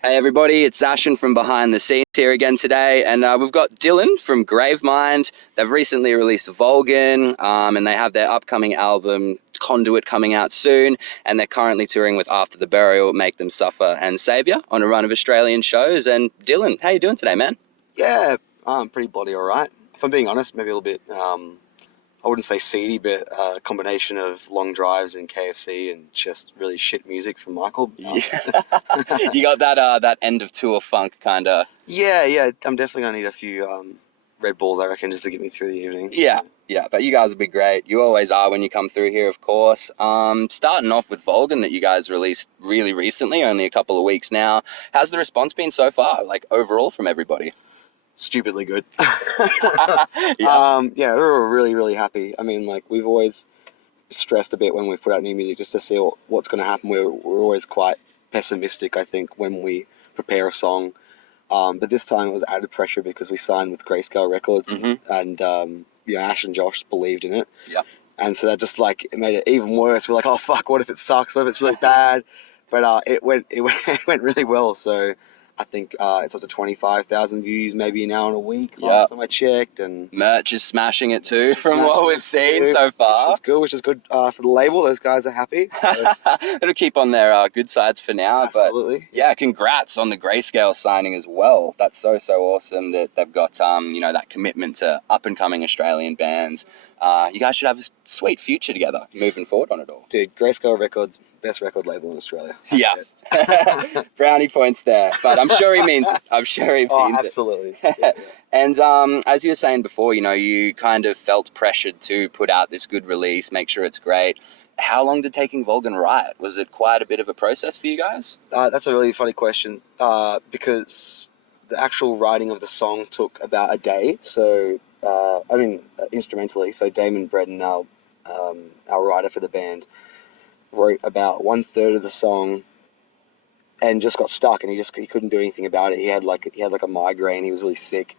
Hey everybody, it's Zachen from Behind the Scenes here again today, and we've got Dylan from Gravemind. They've recently released Volgan, and they have their upcoming album Conduit coming out soon, and they're currently touring with After the Burial, Make Them Suffer and Saviour on a run of Australian shows. And Dylan, how you doing today, man? Yeah, I'm pretty bloody alright. If I'm being honest, maybe a little bit, I wouldn't say seedy, but a combination of long drives and KFC and just really shit music from Michael. Yeah. You got that end of tour funk kind of. Yeah, I'm definitely going to need a few Red Bulls, I reckon, just to get me through the evening. Yeah, but you guys will be great. You always are when you come through here, of course. Starting off with Volgan that you guys released really recently, only a couple of weeks now. How's the response been so far, like overall from everybody? Stupidly good. Yeah. Yeah, we're really, really happy. I mean, like, we've always stressed a bit when we've put out new music just to see what's going to happen. We're always quite pessimistic, I think, when we prepare a song. But this time it was added pressure because we signed with Grayscale Records, and Ash and Josh believed in it. Yeah. And so that just like it made it even worse. We're like, oh fuck, what if it sucks? What if it's really bad? But it went really well. So I think it's up to 25,000 views maybe now in a week. Last time I checked, and merch is smashing it too from what we've seen so far. Which is good for the label. Those guys are happy. So. It'll keep on their good sides for now. Absolutely. But yeah, congrats on the Grayscale signing as well. That's so awesome that they've got that commitment to up and coming Australian bands. You guys should have a sweet future together moving forward on it all. Dude, Grayscale Records, best record label in Australia. Yeah. Brownie points there. But I'm sure he means it. Oh, absolutely. Yeah. And as you were saying before, you kind of felt pressured to put out this good release, make sure it's great. How long did taking Volgan write? Was it quite a bit of a process for you guys? That's a really funny question because the actual writing of the song took about a day. So, instrumentally. So Damon Bredden, our writer for the band, wrote about 1/3 of the song and just got stuck, and he couldn't do anything about it. He had like a migraine. He was really sick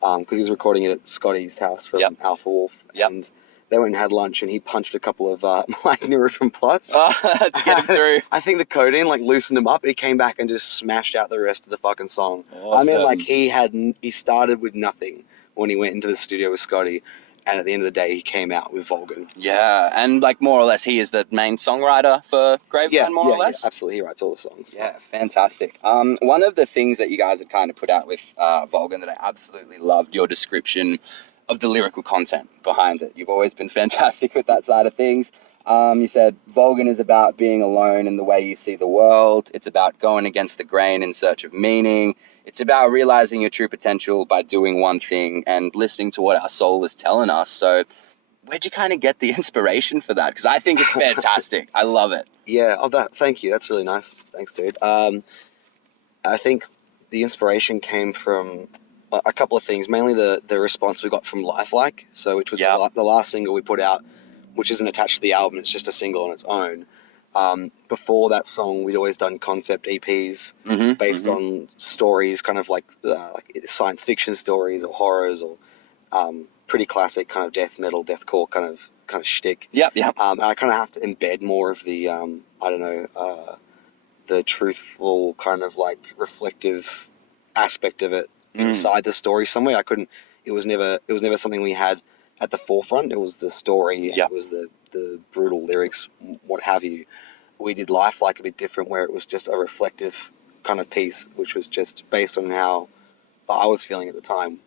because he was recording it at Scotty's house from Alpha Wolf. And they went and had lunch, and he punched a couple of like Neurotrophon Plus to get him through. I think the codeine like loosened him up. He came back and just smashed out the rest of the fucking song. Awesome. I mean, like he started with nothing when he went into the studio with Scotty. And at the end of the day, he came out with Volgan. Yeah, and like more or less, he is the main songwriter for Gravemind, more or less? Yeah, absolutely. He writes all the songs. Yeah, fantastic. One of the things that you guys had kind of put out with Volgan that I absolutely loved, your description of the lyrical content behind it. You've always been fantastic with that side of things. You said Volgan is about being alone in the way you see the world. It's about going against the grain in search of meaning. It's about realizing your true potential by doing one thing and listening to what our soul is telling us. So where'd you kind of get the inspiration for that? Because I think it's fantastic. I love it. Yeah, thank you. That's really nice. Thanks, dude. I think the inspiration came from a couple of things, mainly the response we got from Lifelike, which was the last single we put out, which isn't attached to the album. It's just a single on its own. Before that song, we'd always done concept EPs based on stories, kind of like science fiction stories or horrors or pretty classic kind of death metal, deathcore kind of shtick. Yeah. I kind of have to embed more of the the truthful kind of like reflective aspect of it inside the story somewhere. I couldn't. It was never something we had at the forefront. It was the story. It was the brutal lyrics, what have you. We did Lifelike a bit different, where it was just a reflective kind of piece, which was just based on how I was feeling at the time,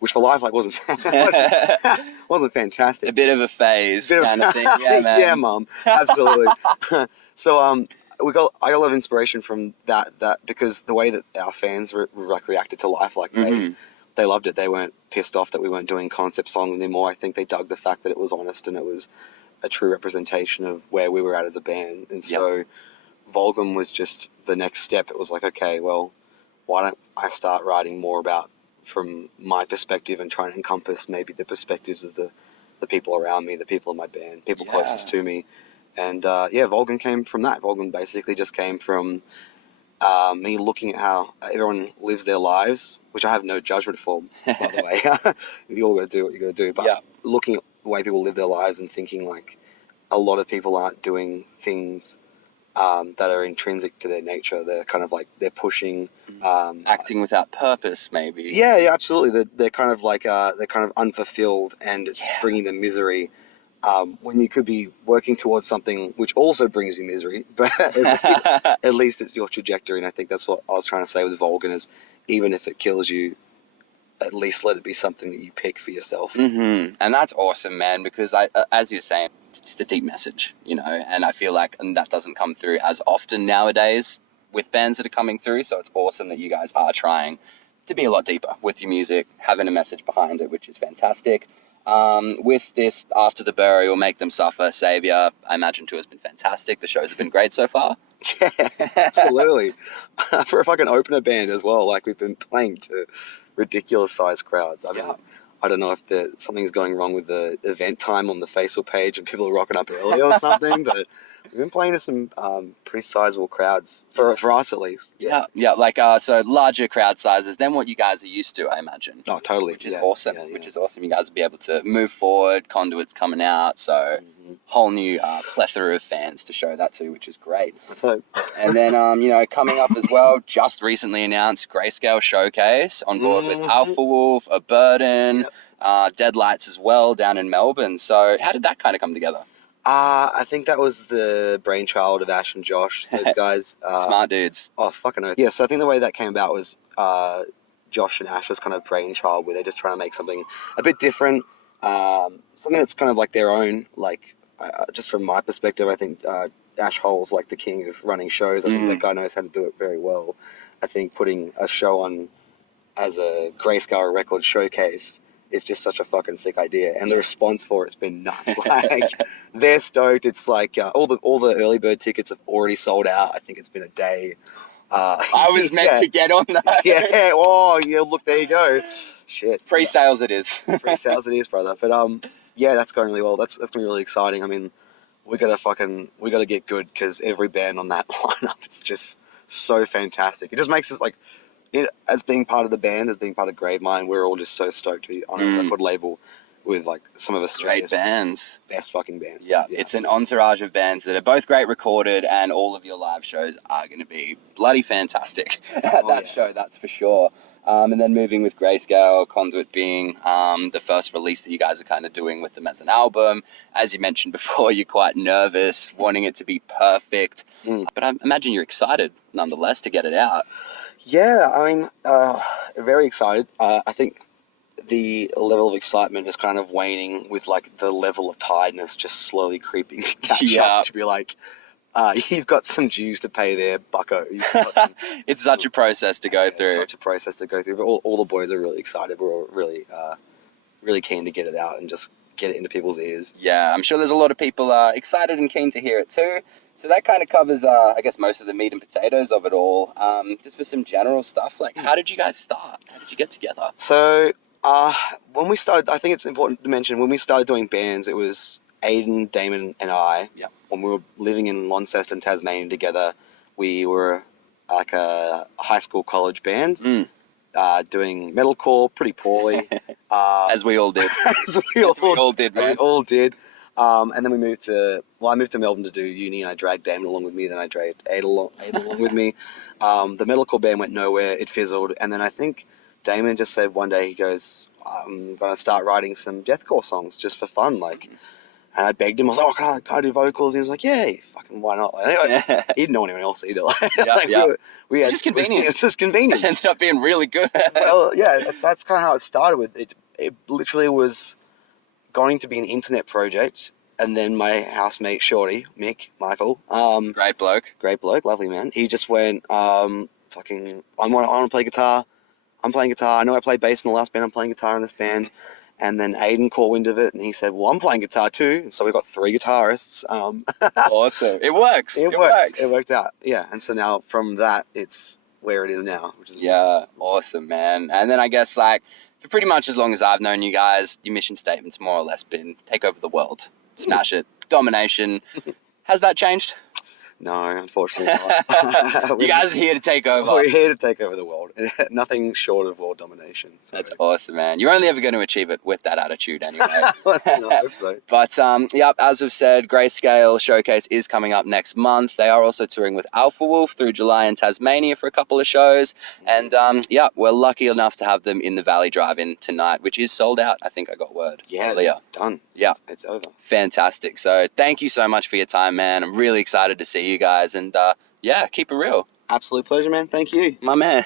which for Lifelike wasn't fantastic. A bit of a phase kind of thing. Yeah, man. Yeah, Mum, absolutely. So I got a lot of inspiration from that because the way that our fans reacted to Lifelike, they loved it. They weren't pissed off that we weren't doing concept songs anymore. I think they dug the fact that it was honest and it was a true representation of where we were at as a band. And so Volgan was just the next step. It was like, okay, well, why don't I start writing more about from my perspective and trying to encompass maybe the perspectives of the people around me, the people in my band, people closest to me. And Volgan came from that. Volgan basically just came from me looking at how everyone lives their lives, which I have no judgment for, by the way. You all got to do what you got to do. But looking at the way people live their lives and thinking like a lot of people aren't doing things that are intrinsic to their nature. They're kind of like they're pushing, acting without purpose, maybe. Yeah, absolutely. They're kind of like they're kind of unfulfilled, and it's bringing them misery. When you could be working towards something which also brings you misery, but at least it's your trajectory. And I think that's what I was trying to say with Volgan is, even if it kills you, at least let it be something that you pick for yourself. And that's awesome, man, because as you're saying, it's a deep message, you know, and I feel like that doesn't come through as often nowadays with bands that are coming through. So it's awesome that you guys are trying to be a lot deeper with your music, having a message behind it, which is fantastic. With this After the Burial, Make Them Suffer, Savior, I imagine tour has been fantastic. The shows have been great so far. Yeah, absolutely. For a fucking opener band as well, like we've been playing to ridiculous sized crowds. I mean, I don't know if something's going wrong with the event time on the Facebook page and people are rocking up early or something, but we've been playing to some pretty sizable crowds for us at least. Yeah, like so larger crowd sizes than what you guys are used to, I imagine. Oh, totally. Which is awesome. Which is awesome. You guys will be able to move forward. Conduit's coming out, so whole new plethora of fans to show that to, which is great. Let's hope. And then you know, coming up as well, just recently announced Grayscale Showcase on board with Alpha Wolf, A Burden, Deadlights as well down in Melbourne. So how did that kind of come together? I think that was the brainchild of Ash and Josh. Those guys. Smart dudes. Oh, fucking oath. Yeah, so I think the way that came about was Josh and Ash's kind of brainchild, where they're just trying to make something a bit different, something that's kind of like their own. Like, just from my perspective, I think Ash Hole's like the king of running shows. I think that guy knows how to do it very well. I think putting a show on as a Grayscale record showcase is just such a fucking sick idea, and the response for it's been nuts. Like, they're stoked. It's like all the early bird tickets have already sold out. I think it's been a day. I was meant to get on that. Yeah. Oh, yeah. Look, there you go. Shit. Pre-sales it is. Pre-sales it is, brother. But yeah, that's going really well. That's gonna be really exciting. I mean, we gotta get good, because every band on that lineup is just so fantastic. It just makes us like, as being part of the band, as being part of Gravemind, we're all just so stoked to be on a record label with like some of Australia's best fucking bands. Yeah, it's an entourage of bands that are both great recorded, and all of your live shows are going to be bloody fantastic at that show, that's for sure. And then moving with Grayscale, Conduit being the first release that you guys are kind of doing with them as an album. As you mentioned before, you're quite nervous, wanting it to be perfect. But I imagine you're excited nonetheless to get it out. Yeah, I mean, very excited. I think the level of excitement is kind of waning with like the level of tiredness just slowly creeping to catch up, to be like, you've got some dues to pay there, bucko. It's such a process to go through. Such a process to go through. But all the boys are really excited. We're all really, really keen to get it out and just get it into people's ears. Yeah, I'm sure there's a lot of people excited and keen to hear it too. So that kind of covers, I guess, most of the meat and potatoes of it all. Just for some general stuff, like, how did you guys start? How did you get together? So when we started, I think it's important to mention, when we started doing bands, it was Aiden, Damon, and I. Yep. When we were living in Launceston, Tasmania together, we were like a high school college band, doing metalcore pretty poorly. As we all did. As we all did, man. We all did. And then I moved to Melbourne to do uni, and I dragged Damon along with me, then I dragged Aiden along with me. The metalcore band went nowhere, it fizzled, and then I think Damon just said one day, he goes, I'm going to start writing some deathcore songs just for fun, like, and I begged him, I was like, can I do vocals? And he was like, yeah, fucking why not? Like, he didn't know anyone else either. We had, just convenient. It's just convenient. It ended up being really good. Well, yeah, that's kind of how it started with it. It literally was going to be an internet project, and then my housemate Shorty, Michael, Great bloke, lovely man. He just went, I want to play guitar. I'm playing guitar. I know I played bass in the last band. I'm playing guitar in this band. And then Aiden caught wind of it, and he said, well, I'm playing guitar too. And so we got 3 guitarists. Awesome. It works. It works. It worked out. Yeah. And so now from that, it's where it is now, which is awesome, man. And then I guess, like, for pretty much as long as I've known you guys, your mission statement's more or less been take over the world, smash it, domination. Has that changed? No, unfortunately not. You guys are here to take over. We're here to take over the world. world. Nothing short of world domination. So. That's awesome, man. You're only ever going to achieve it with that attitude anyway. I hope so. But yeah, as we've said, Grayscale Showcase is coming up next month. They are also touring with Alpha Wolf through July in Tasmania for a couple of shows. And yeah, we're lucky enough to have them in the Valley Drive-In tonight, which is sold out. I think I got word earlier. Done. Yeah. It's over. Fantastic. So thank you so much for your time, man. I'm really excited to see you guys. And yeah, keep it real. Absolute pleasure, man. Thank you. My man.